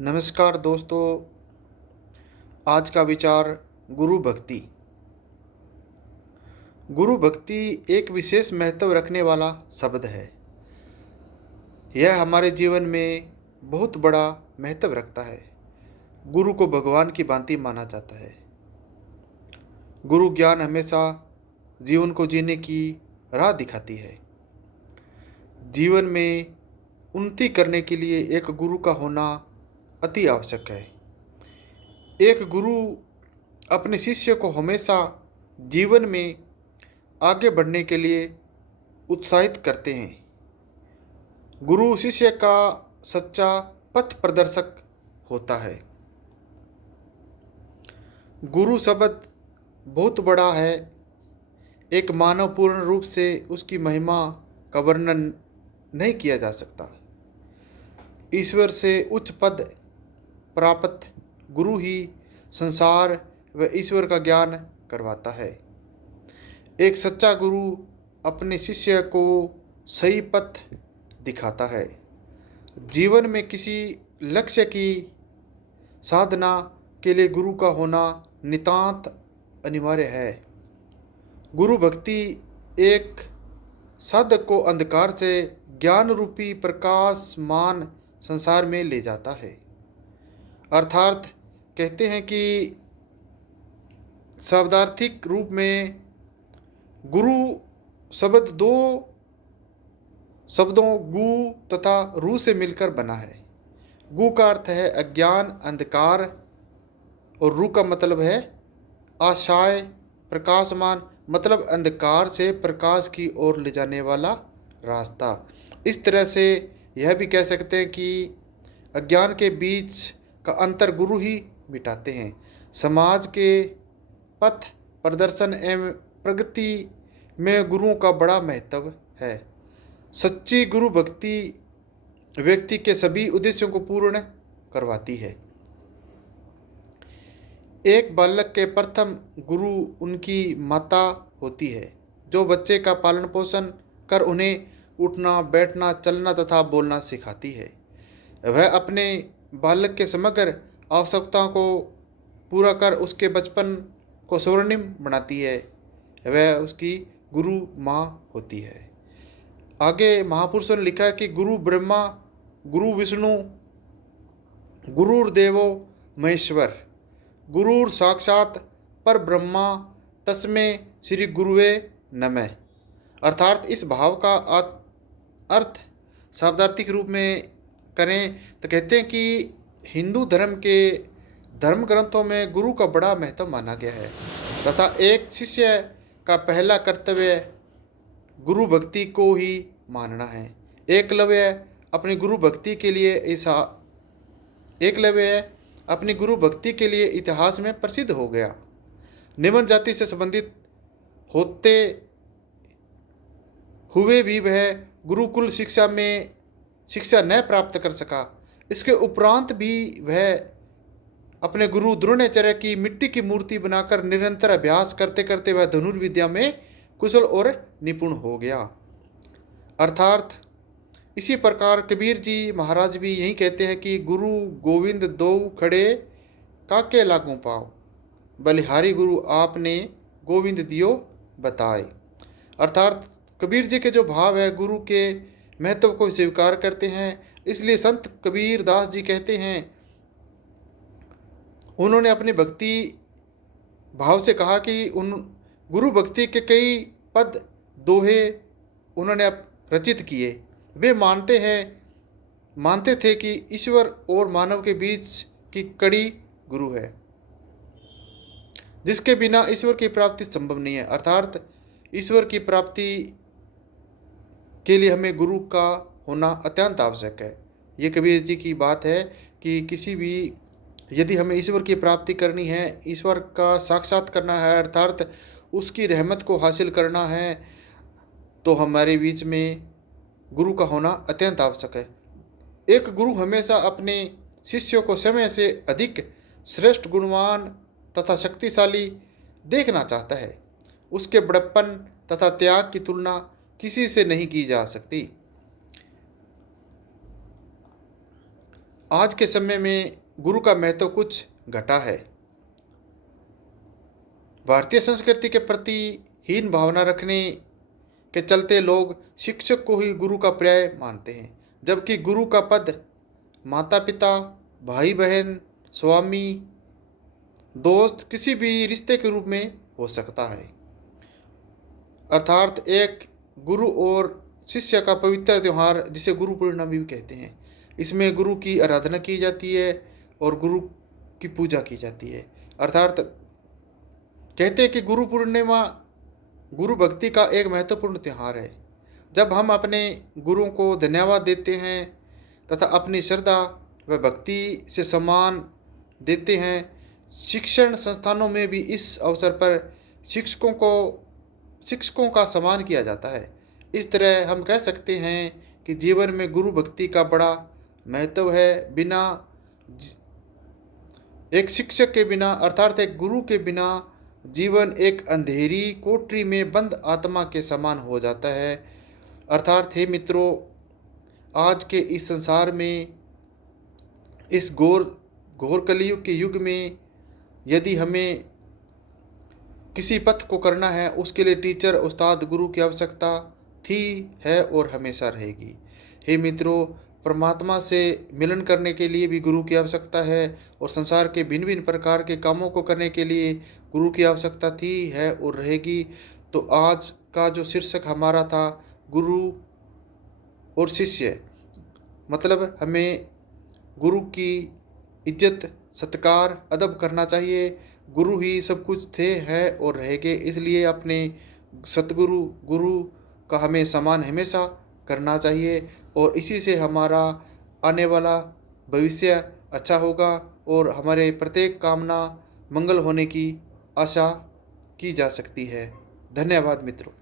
नमस्कार दोस्तों। आज का विचार गुरु भक्ति। गुरु भक्ति एक विशेष महत्व रखने वाला शब्द है। यह हमारे जीवन में बहुत बड़ा महत्व रखता है। गुरु को भगवान की भांति माना जाता है। गुरु ज्ञान हमेशा जीवन को जीने की राह दिखाती है। जीवन में उन्नति करने के लिए एक गुरु का होना अति आवश्यक है। एक गुरु अपने शिष्य को हमेशा जीवन में आगे बढ़ने के लिए उत्साहित करते हैं। गुरु शिष्य का सच्चा पथ प्रदर्शक होता है। गुरु शब्द बहुत बड़ा है। एक मानव पूर्ण रूप से उसकी महिमा का वर्णन नहीं किया जा सकता। ईश्वर से उच्च पद प्राप्त गुरु ही संसार व ईश्वर का ज्ञान करवाता है। एक सच्चा गुरु अपने शिष्य को सही पथ दिखाता है। जीवन में किसी लक्ष्य की साधना के लिए गुरु का होना नितांत अनिवार्य है। गुरु भक्ति एक साधक को अंधकार से ज्ञान रूपी प्रकाशमान संसार में ले जाता है। अर्थात कहते हैं कि शब्दार्थिक रूप में गुरु शब्द दो शब्दों गु तथा रू से मिलकर बना है। गु का अर्थ है अज्ञान अंधकार और रू का मतलब है आशाय प्रकाशमान, मतलब अंधकार से प्रकाश की ओर ले जाने वाला रास्ता। इस तरह से यह भी कह सकते हैं कि अज्ञान के बीच का अंतर गुरु ही मिटाते हैं। समाज के पथ प्रदर्शन एवं प्रगति में गुरुओं का बड़ा महत्व है। सच्ची गुरु भक्ति व्यक्ति के सभी उद्देश्यों को पूर्ण करवाती है। एक बालक के प्रथम गुरु उनकी माता होती है, जो बच्चे का पालन पोषण कर उन्हें उठना बैठना चलना तथा बोलना सिखाती है। वह अपने बालक के समग्र आवश्यकताओं को पूरा कर उसके बचपन को स्वर्णिम बनाती है। वह उसकी गुरु माँ होती है। आगे महापुरुषों ने लिखा है कि गुरु ब्रह्मा गुरु विष्णु गुरुर्देवो महेश्वर गुरुर साक्षात पर ब्रह्मा तस्मै श्री गुरुवे नमः। अर्थात इस भाव का अर्थ शाब्दार्थिक रूप में करें तो कहते हैं कि हिंदू धर्म के धर्म ग्रंथों में गुरु का बड़ा महत्व माना गया है तथा एक शिष्य का पहला कर्तव्य गुरु भक्ति को ही मानना है। एकलव्य अपनी गुरु भक्ति के लिए इतिहास में प्रसिद्ध हो गया। निम्न जाति से संबंधित होते हुए भी वह गुरुकुल शिक्षा न प्राप्त कर सका। इसके उपरांत भी वह अपने गुरु द्रोणाचार्य की मिट्टी की मूर्ति बनाकर निरंतर अभ्यास करते करते वह धनुर्विद्या में कुशल और निपुण हो गया। अर्थात इसी प्रकार कबीर जी महाराज भी यही कहते हैं कि गुरु गोविंद दो खड़े काके लागू पाओ, बलिहारी गुरु आपने गोविंद दियो बताए। अर्थात कबीर जी के जो भाव है गुरु के महत्व को स्वीकार करते हैं। इसलिए संत कबीर दास जी कहते हैं, उन्होंने अपनी भक्ति भाव से कहा कि उन गुरु भक्ति के कई पद दोहे उन्होंने रचित किए। वे मानते थे कि ईश्वर और मानव के बीच की कड़ी गुरु है, जिसके बिना ईश्वर की प्राप्ति संभव नहीं है। अर्थात ईश्वर की प्राप्ति के लिए हमें गुरु का होना अत्यंत आवश्यक है। ये कबीर जी की बात है कि यदि हमें ईश्वर की प्राप्ति करनी है, ईश्वर का साक्षात करना है, अर्थात उसकी रहमत को हासिल करना है, तो हमारे बीच में गुरु का होना अत्यंत आवश्यक है। एक गुरु हमेशा अपने शिष्यों को समय से अधिक श्रेष्ठ गुणवान तथा शक्तिशाली देखना चाहता है। उसके बड़प्पन तथा त्याग की तुलना किसी से नहीं की जा सकती। आज के समय में गुरु का महत्व कुछ घटा है। भारतीय संस्कृति के प्रति हीन भावना रखने के चलते लोग शिक्षक को ही गुरु का पर्याय मानते हैं, जबकि गुरु का पद माता पिता, भाई बहन, स्वामी, दोस्त, किसी भी रिश्ते के रूप में हो सकता है। अर्थात एक गुरु और शिष्य का पवित्र त्यौहार जिसे गुरु पूर्णिमा भी कहते हैं, इसमें गुरु की आराधना की जाती है और गुरु की पूजा की जाती है। अर्थात कहते हैं कि गुरु पूर्णिमा गुरु भक्ति का एक महत्वपूर्ण त्यौहार है। जब हम अपने गुरुओं को धन्यवाद देते हैं तथा अपनी श्रद्धा व भक्ति से सम्मान देते हैं। शिक्षण संस्थानों में भी इस अवसर पर शिक्षकों का सम्मान किया जाता है। इस तरह हम कह सकते हैं कि जीवन में गुरु भक्ति का बड़ा महत्व है। एक शिक्षक के बिना अर्थात एक गुरु के बिना जीवन एक अंधेरी कोठरी में बंद आत्मा के समान हो जाता है। अर्थात हे मित्रों, आज के इस संसार में, इस घोर कलयुग के युग में, यदि हमें किसी पथ को करना है, उसके लिए टीचर, उस्ताद, गुरु की आवश्यकता थी, है और हमेशा रहेगी। हे मित्रों, परमात्मा से मिलन करने के लिए भी गुरु की आवश्यकता है और संसार के भिन्न भिन्न प्रकार के कामों को करने के लिए गुरु की आवश्यकता थी, है और रहेगी। तो आज का जो शीर्षक हमारा था गुरु और शिष्य, मतलब हमें गुरु की इज्जत, सत्कार, अदब करना चाहिए। गुरु ही सब कुछ थे, हैं और रहेंगे। इसलिए अपने सतगुरु, गुरु का हमें सम्मान हमेशा करना चाहिए और इसी से हमारा आने वाला भविष्य अच्छा होगा और हमारे प्रत्येक कामना मंगल होने की आशा की जा सकती है। धन्यवाद मित्रों।